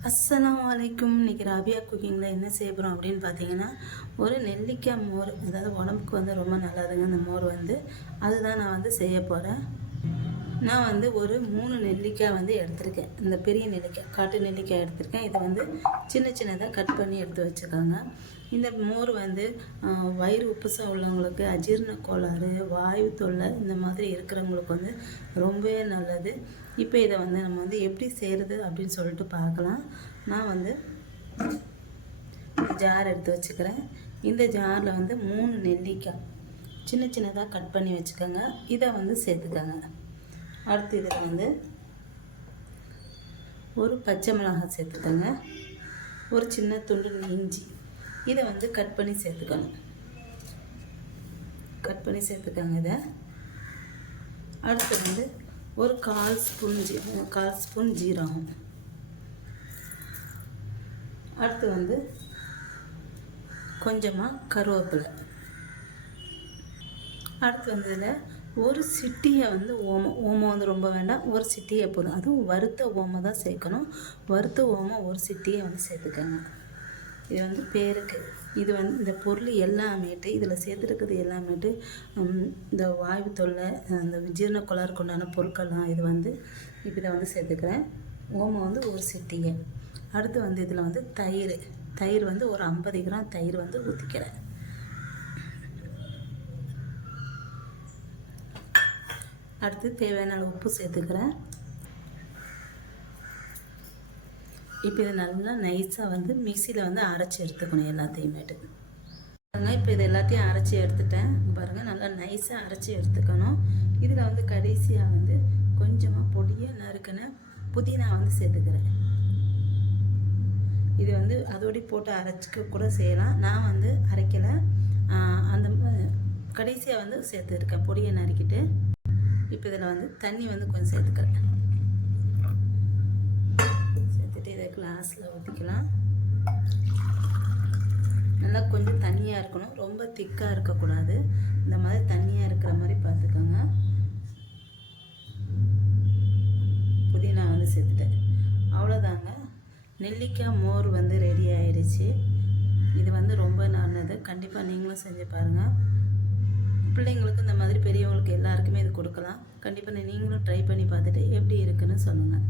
அஸ்லாம் வலைக்கும் இன்றைக்கி ராபியா குக்கிங்கில் என்ன செய்ய போகிறோம் அப்படின்னு பார்த்தீங்கன்னா ஒரு நெல்லிக்காய் மோர் அதாவது உடம்புக்கு வந்து ரொம்ப நல்லதுங்க. அந்த மோர் வந்து அதுதான் நான் வந்து செய்ய போகிறேன் நான் வந்து ஒரு மூணு நெல்லிக்காய் வந்து எடுத்திருக்கேன். இந்த பெரிய நெல்லிக்காய் காட்டு நெல்லிக்காய் எடுத்திருக்கேன். இதை வந்து சின்ன சின்னதாக கட் பண்ணி எடுத்து வச்சுக்கோங்க. இந்த மோர் வந்து வயிறு உப்புசா உள்ளவங்களுக்கு அஜீரண கோளாறு வாயு தொல்லை இந்த மாதிரி இருக்கிறவங்களுக்கு வந்து ரொம்பவே நல்லது. இப்போ இதை வந்து நம்ம வந்து எப்படி செய்கிறது அப்படின்னு சொல்லிட்டு பார்க்கலாம். நான் வந்து ஜார் எடுத்து வச்சுக்கிறேன். இந்த ஜாரில் வந்து மூணு நெல்லிக்காய் சின்ன சின்னதாக கட் பண்ணி வச்சுக்கோங்க. இதை வந்து சேர்த்துக்கோங்க. அடுத்து இதில் வந்து ஒரு பச்சை மிளகாய் சேர்த்துக்கோங்க. ஒரு சின்ன துண்டு இஞ்சி. இதை வந்து கட் பண்ணி சேர்த்துக்கோங்க. கட் பண்ணி சேர்த்துக்கோங்க இதை. அடுத்து வந்து ஒரு கால் ஸ்பூன் ஜீ கால் ஸ்பூன் ஜீரகம். அடுத்து வந்து கொஞ்சமாக கருவேப்பிலை. அடுத்து வந்து இதில் ஒரு சிட்டியை வந்து ஓமம் ஓமம் வந்து ரொம்ப வேண்டாம். ஒரு சிட்டியை போதும். அதுவும் வறுத்த ஓமம் தான் சேர்க்கணும். வறுத்த ஓமம் ஒரு சிட்டியை வந்து சேர்த்துக்கோங்க. இது வந்து பேருக்கு. இது வந்து இந்த பொருள் எல்லாமேட்டு இதில் சேர்த்துருக்கிறது எல்லாமேட்டு இந்த வாயு தொல்லை அந்த ஜீரண கோளாறுக்கு உண்டான பொருட்கள்லாம் இது வந்து இப்போ இதை வந்து சேர்த்துக்கிறேன். ஓமம் வந்து ஒரு சிட்டிகை அடுத்து வந்து இதில் வந்து தயிர். தயிர் வந்து ஒரு ஐம்பது கிராம் தயிர் வந்து ஊற்றிக்கிறேன் அடுத்து தேவையான அளவு உப்பு சேர்த்துக்கிறேன். இப்போ இதை நல்லா நைஸாக வந்து மிக்சியில் வந்து அரைச்சி எடுத்துக்கணும் எல்லாத்தையுமேட்டு பாருங்க இப்போ இது எல்லாத்தையும் அரைச்சி எடுத்துட்டேன். பாருங்கள் நல்லா நைஸாக அரைச்சி எடுத்துக்கணும். இதில் வந்து கடைசியாக வந்து கொஞ்சமாக பொடியாக நறுக்கின புதினா வந்து சேர்த்துக்கிறேன். இது வந்து அதோடய போட்டு அரைச்சிக்க கூட செய்யலாம். நான் வந்து அரைக்கலை. அந்த கடைசியாக வந்து சேர்த்துருக்கேன் பொடியை நறுக்கிட்டு. இப்போ இதில் வந்து தண்ணி வந்து கொஞ்சம் சேர்த்துக்கிறேன். சேர்த்துட்டு இதை கிளாஸில் ஊற்றிக்கலாம் நல்லா கொஞ்சம் தண்ணியாக இருக்கணும். ரொம்ப திக்காக இருக்கக்கூடாது. இந்த மாதிரி தண்ணியாக இருக்கிற மாதிரி பார்த்துக்கோங்க. புதினா வந்து சேர்த்துட்டேன். அவ்வளோதாங்க. நெல்லிக்காய் மோர் வந்து ரெடி ஆயிடுச்சு. இது வந்து ரொம்ப நல்லது. கண்டிப்பாக நீங்களும் செஞ்சு பாருங்கள் பிள்ளைங்களுக்கு இந்த மாதிரி பெரியவங்களுக்கு எல்லாருக்குமே இது கண்டிப்பாக நீங்களும் ட்ரை பண்ணி பார்த்துட்டு எப்படி இருக்குன்னு சொல்லுங்கள்